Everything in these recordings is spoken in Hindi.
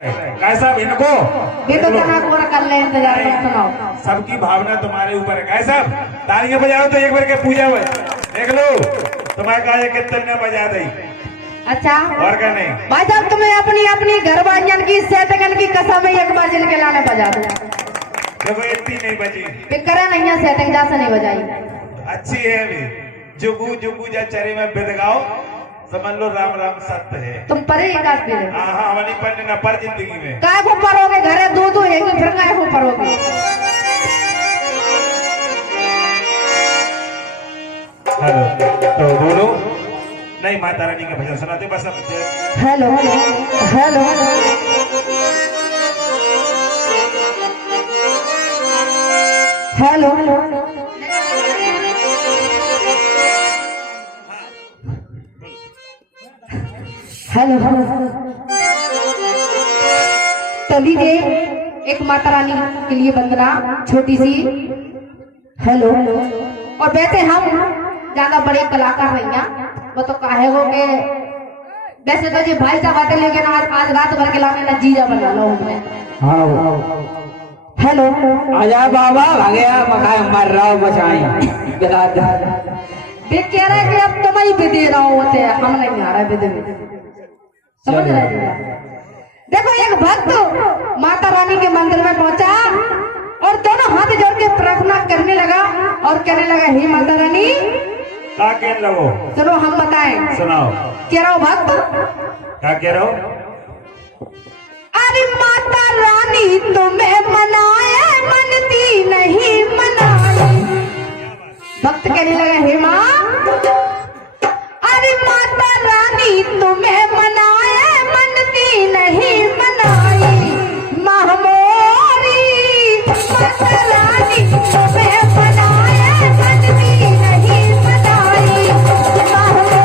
कैसा इनको ये तो तना पूरा कर ले इंतजार मत सुनाओ। सबकी भावना तुम्हारे ऊपर है। कैसा तालियां बजाओ तो एक बार के पूजा हुए देख लो तुम्हारे कहा कितने बजा दी। अच्छा और क्या नहीं भाई साहब तुम्हें अपनी अपनी घर वालियन की सेटगन की कसम है एक बार जिनके लाने बजा दो। देखो इतनी नहीं बजी फिर करे नहीं है सेटिंग जा से नहीं बजाई अच्छी है अभी जुगू जुगू जा चरे में बिदगाओ समझ लो राम राम सत्य है। तुम परे ही काट पी रहे हाँ हमारी पर न पर जिंदगी में काय को परोगे घरे दूध होएगी फिर काय को परोगे। हेलो तो बोलो नहीं माता रानी का भजन सुनाते बस अब हेलो हेलो हेलो हेलो तभी के एक माता रानी के लिए वंदना छोटी सी हेलो। और वैसे हम ज्यादा बड़े कलाकार नहीं हैं वो तो काहे हो के वैसे तो जी भाई साहब आते लेकिन आज रात भर के लाने ना जीजा बना लो मैं। हेलो आजा बाबा भागया मकाय मर रहा बचाई देख कह रहा है कि अब तुम ही दे रहा होते हम नहीं आ रहा विदे में समझ रहे हैं। देखो एक भक्त माता रानी के मंदिर में पहुंचा और दोनों हाथ जोड़ के प्रार्थना करने लगा और कहने लगा हे माता रानी क्या कह रहे हो चलो हम बताएं सुनाओ कह रहा हो भक्त क्या कह रहे हो। अरे माता रानी तुम्हें मनाए मनती नहीं मनाई। भक्त कहने लगा हे माँ अरे माता रानी तुम्हें मनाए मनती नहीं मनाई। महमोरी माता रानी तुम्हें मनाए मनती नहीं मनाई। महमोरी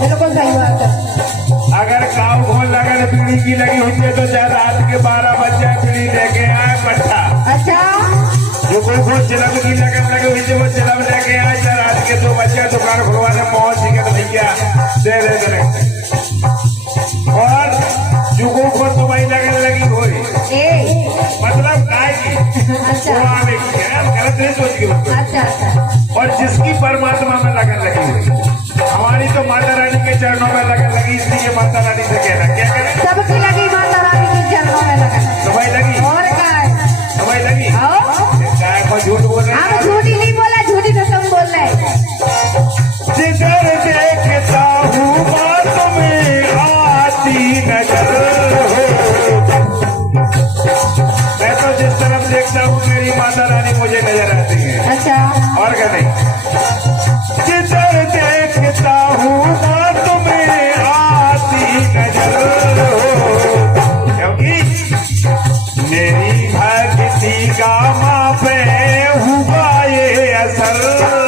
बिल्कुल सही बात है। अगर काव घोल लगन बीड़ी की लगी हुई है तो चाहे रात के 12 बजे बीड़ी लेके आए पट्टा। अच्छा जो कोई खोज चिलम की लगन लगी हुई है वो चिलम लेके आए, चाहे रात के 2 बजे दुकान खुलवाने पहुंच गए तो भैया दे दे। और जुगो को तुम्हारी लगन लगी हुई मतलब गाय की अच्छा वो आवे की है, गलत नहीं सोच के। अच्छा अच्छा और जिसकी परमात्मा में लगन लगी हुई, हमारी तो माता रानी के चरणों में लगन लगी, इसलिए माता रानी से कहना क्या करें। सबकी लगी माता रानी की चरणों में लगन। समझ लगी? और काय समझ लगी? आओ गाय को झूठ बोल रहे आप झूठी नहीं बोला, झूठी तो तुम बोल रहे। जिधर देखता हूँ बात में आती नजर हो, मैं तो जिस तरफ देखता हूँ मेरी माता रानी मुझे नजर आती है। अच्छा और क्या नहीं, जिधर देखता हूँ बात में आती नजर हो, क्योंकि मेरी भक्ति का माँ पे हुआ ये असर।